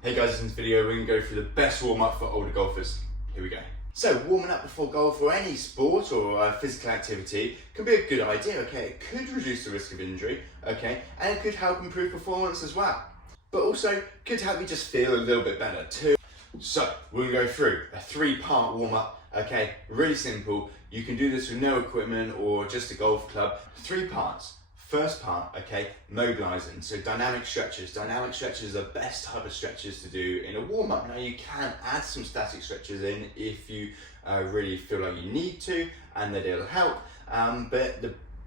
Hey guys, in this video we're going to go through the best warm-up for older golfers. Here we go. So warming up before golf or any sport or physical activity can be a good idea, okay? It could reduce the risk of injury, okay? And it could help improve performance as well. But also could help you just feel a little bit better too. So we're going to go through a 3-part warm-up, okay? Really simple. You can do this with no equipment or just a golf club. 3 parts. First part, okay, mobilizing, so dynamic stretches. Dynamic stretches are the best type of stretches to do in a warm-up. Now you can add some static stretches in if you really feel like you need to and that it'll help, but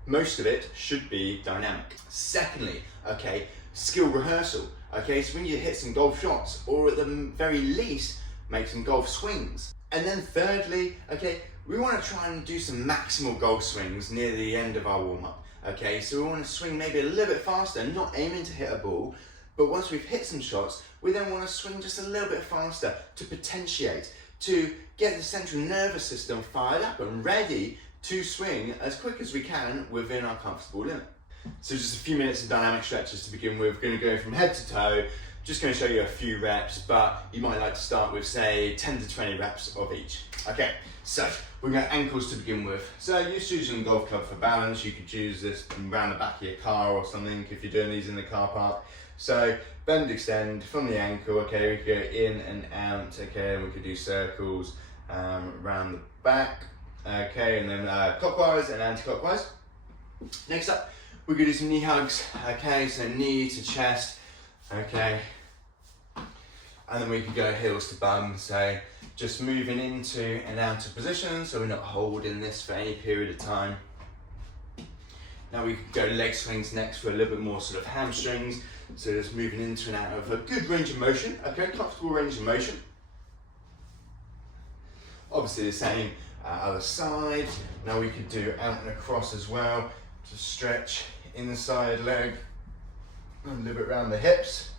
most of it should be dynamic. Secondly, okay, skill rehearsal. Okay, so when you hit some golf shots or at the very least make some golf swings. And then thirdly, okay, we want to try and do some maximal golf swings near the end of our warm-up. Okay, so we want to swing maybe a little bit faster, not aiming to hit a ball, but once we've hit some shots, we then want to swing just a little bit faster to potentiate, to get the central nervous system fired up and ready to swing as quick as we can within our comfortable limit. So just a few minutes of dynamic stretches to begin with. We're going to go from head to toe. Just going to show you a few reps, but you might like to start with, say, 10 to 20 reps of each. Okay, so we're going to ankles to begin with. So you're using a golf club for balance. You could use this around the back of your car or something if you're doing these in the car park. So bend, extend from the ankle. Okay, we could go in and out. Okay, and we could do circles around the back. Okay, and then clockwise and anti-clockwise. Next up, we could do some knee hugs. Okay, so knee to chest. Okay, and then we could go heels to bum, so just moving into and out of position, so we're not holding this for any period of time. Now we could go leg swings next for a little bit more sort of hamstrings, so just moving into and out of a good range of motion, okay, comfortable range of motion. Obviously the same other side. Now we could do out and across as well, just stretch inside leg, a little bit around the hips.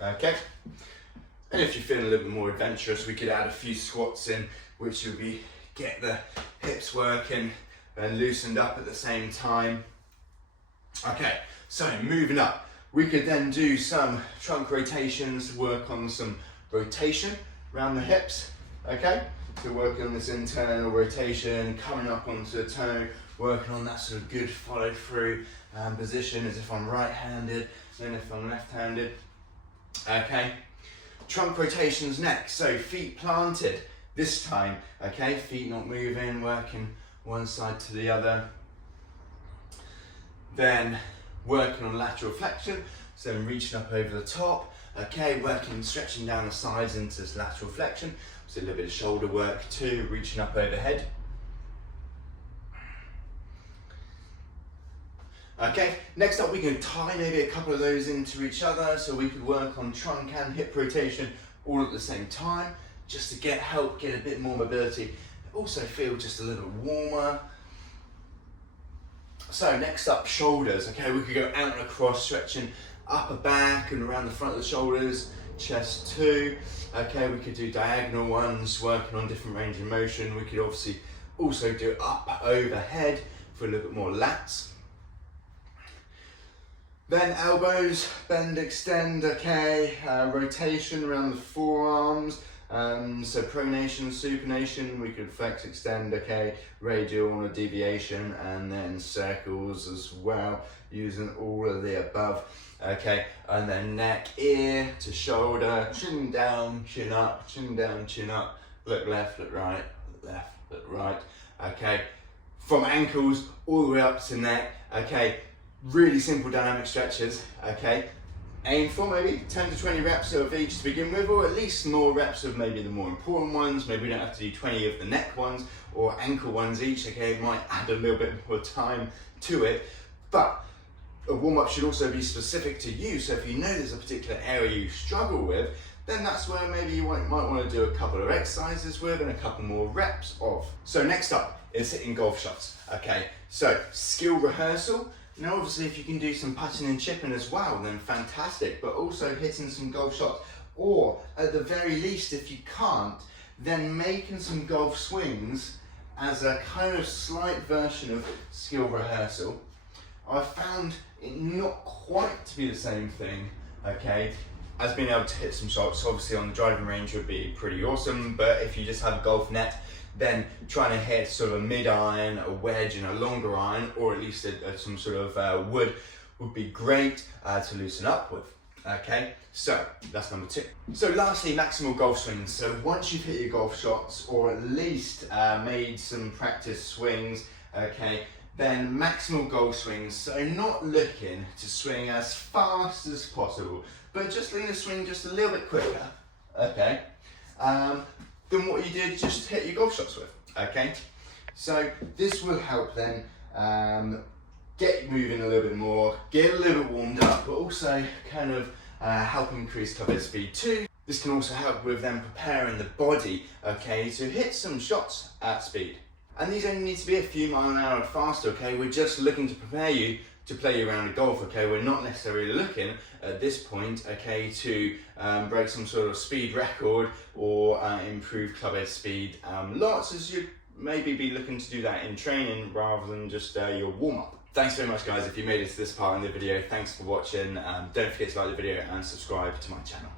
Okay, and if you're feeling a little bit more adventurous, we could add a few squats in, which would be get the hips working and loosened up at the same time. Okay, so moving up, we could then do some trunk rotations, work on some rotation around the hips. Okay, so working on this internal rotation, coming up onto the toe, working on that sort of good follow through position as if I'm right-handed, then if I'm left-handed. Okay, trunk rotations next, so feet planted this time, okay, feet not moving, working one side to the other. Then working on lateral flexion, so I'm reaching up over the top, okay, working, stretching down the sides into this lateral flexion, so a little bit of shoulder work too, reaching up overhead. Okay, next up we can tie maybe a couple of those into each other, so we could work on trunk and hip rotation all at the same time, just to get a bit more mobility, also feel just a little bit warmer. So next up, shoulders. Okay, we could go out and across, stretching upper back and around the front of the shoulders, chest too. Okay, we could do diagonal ones, working on different range of motion. We could obviously also do up overhead for a little bit more lats. Then elbows, bend, extend, okay, rotation around the forearms, so pronation, supination, we could flex, extend, okay, radial on a deviation, and then circles as well, using all of the above, okay, and then neck, ear to shoulder, chin down, chin up, chin down, chin up, look left, look right, look right, okay, from ankles all the way up to neck, okay. Really simple dynamic stretches, okay? Aim for maybe 10 to 20 reps of each to begin with, or at least more reps of maybe the more important ones. Maybe we don't have to do 20 of the neck ones or ankle ones each, okay? It might add a little bit more time to it, but a warm-up should also be specific to you. So if you know there's a particular area you struggle with, then that's where maybe you might want to do a couple of exercises with and a couple more reps of. So next up is hitting golf shots, okay? So skill rehearsal. Now obviously if you can do some putting and chipping as well, then fantastic, but also hitting some golf shots, or at the very least if you can't, then making some golf swings as a kind of slight version of skill rehearsal. I found it not quite to be the same thing, okay, as being able to hit some shots, obviously on the driving range would be pretty awesome, but if you just have a golf net, then trying to hit sort of a mid-iron, a wedge and a longer iron, or at least some sort of wood would be great to loosen up with. Okay, so that's number 2. So lastly, maximal golf swings. So once you've hit your golf shots, or at least made some practice swings, okay, then maximal golf swings. So not looking to swing as fast as possible, but just looking to swing just a little bit quicker, okay, than what you did just hit your golf shots with, okay. So this will help then get you moving a little bit more, get a little bit warmed up, but also kind of help increase club head speed too. This can also help with them preparing the body, okay, to hit some shots at speed. And these only need to be a few miles an hour faster, okay? We're just looking to prepare you to play your round of golf, okay? We're not necessarily looking at this point, okay, to break some sort of speed record or improve club head speed. Lots as you'd maybe be looking to do that in training rather than just your warm-up. Thanks very much, guys. If you made it to this part in the video, thanks for watching. Don't forget to like the video and subscribe to my channel.